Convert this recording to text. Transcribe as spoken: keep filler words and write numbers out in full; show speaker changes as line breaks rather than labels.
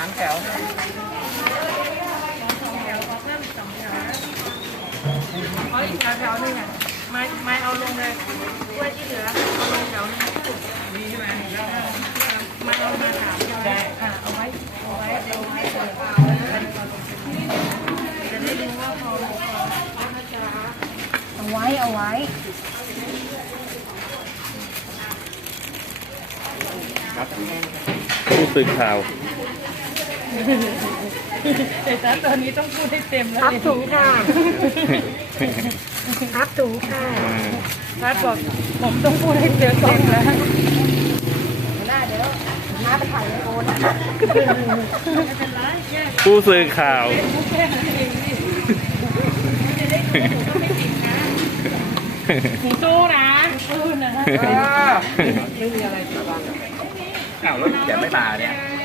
ามแถว
สองแถวขอเพิ่มอีกสองแถวนะขออีกแถวแถวนึงอ่ะไม่ไม่เอาลงเลยถ้วยที่เหลือเอาลงแถวนึงนี่ใช่ไหมไม่เอามาถามใช่อ่าเอาไว้เอาไว้เอาไว้ก่อนจะได้รู้ว่าพอไม่พอเอาไว้เอาไว้
ผู้สื่อข่าว
แต่ถ้าตอนนี้ต้องพูดให้เต็มแล้ว
พับถุงค่ะพับถุงค่ะ
พัดบอกผมต้องพูดให้เต็มกล้องแล้ว
หน้าเดี๋ยวน้าไปถ่ายโอนนะ
ผู้สื่อข่าว
หูสู้นะสู้นะ
ไม่มีอะไรสาบานอ้าวแล้วอย่าไม่มาเนี่ย